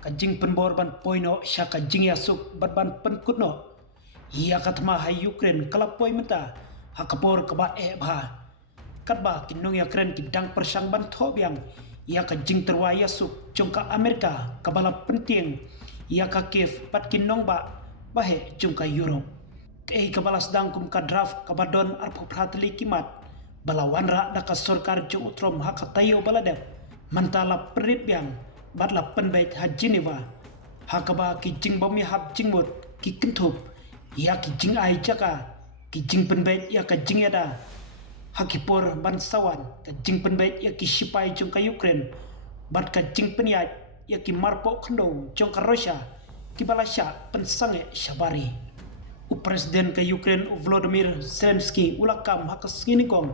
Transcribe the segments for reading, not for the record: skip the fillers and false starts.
kajing penbor ban poino sya kajing yasuk ban penkutno ia katma hai Ukraine kala poi menta hakapor kaba bha katba kinong ya kren kidang persang ban tho biang ia kajing terwa yasuk jongka Amerika kabala penting ia ka Kiev pat kinong ba bahe jongka Europe kabala sedang kum ka draft kabadon arpu pratli kimat balawan ra da ka sarkar jong utrom hakatayo baladep mantala perit biang batla penbait ha Geneva hakaba ki jing bomi hab jingmut ki kintup ya ki jing ai jaka ki jing penbait ya ka jing yada hakipor ban sawan ka jing penbait ya ki sipai jong ka Ukraine bat ka jing penyat ya ki marpo khndo jong ka Russia ki balasya pensange shabari presiden ka Ukraine Volodymyr Zelensky ulakam hakasnginikong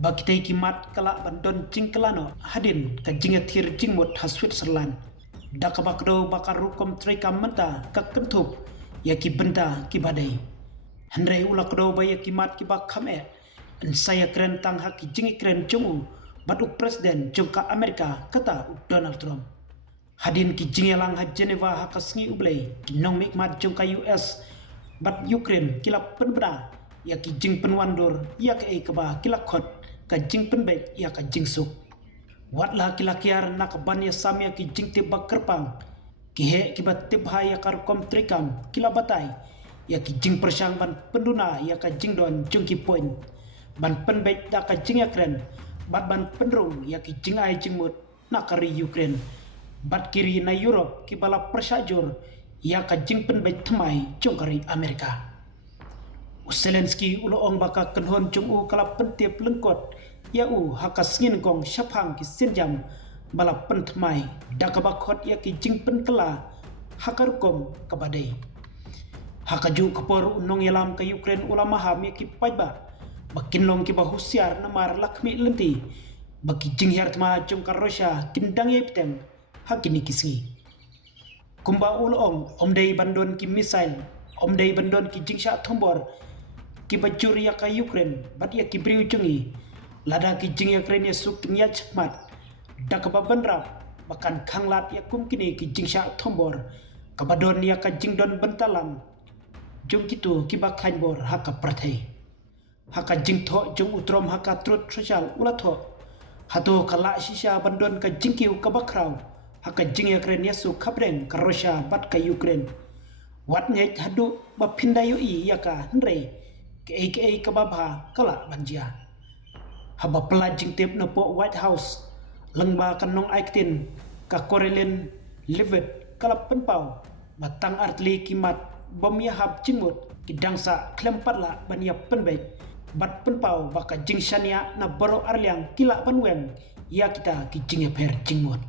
bakitay kimat kala bandon jingkelano hadin ka jingatir jingmut ha Switzerland dakabakdo bakarukom trekam menta ka kentup ya ki benda ki badai handai ulakdo baya kimat ki bakhame en saya kren tang ha ki jingi kren jongu batu presiden jongka Amerika kata Donald Trump hadin ki jingelang ha Geneva ha kasngi ublay kinong mikmat jongka US bat Ukraine kila penbena ya ki jing penwandur ya ka kaba kila khot ka jing penbet ya ka jing suk watla kila kiar nak ban ya samya ki jing te bakerpang ki he ki bat te bhaya kar kom trikam kila batai ya ki jing persang ban penduna ya ka jing don jungki point ban penbet da ka jing Ukraine bat ban penrung ya ki jing ai jingmut nakari Ukraine bat kiri na Europe ki bala persajur ya ka jing penbet thamai jongkari Amerika Zelensky uloong baka kenhon jung kala pentip lengkot ya hakas ngin kong syapang ki senjam bala pentmai dakabakot ya ki jing penkela hakarukom kabadai hakaju kapor unong yalam ka Ukraine ulama ham ya ki pajba bakinlong ki bahusiar namar lakmi lenti baki jing yartma jong ka Russia kindang yeptem hakini kisngi kumba uloong omdei bandon ki misail omdei bandon ki jing sya thombor ki bajuri ya ka Ukraine bat ya ki briu jungi lada ki jing Ukraine ya suk nya chmat dakaba bandra bakan khanglat ya kum kini ki jing sya thombor kabadon ya ka jing don bentalam jung kitu ki bakhan bor haka prathai haka jing tho jung utrom haka trut social ulatho hato kala shisha bandon ka jing kiu ka bakrau haka jing Ukraine ya suk khabreng ka Russia bat ka Ukraine wat nge hadu ba pindayo ya ka ndre ke kababha kala banjia haba pelajing tip na po White House lengba kanong aiktin ka Korelin Levitt kala penpau batang artli kimat bom ya hab jingmut kidangsa klempatla bania penbait bat penpau baka jing syania na boro arliang kila banweng ya kita ki jing per jingmut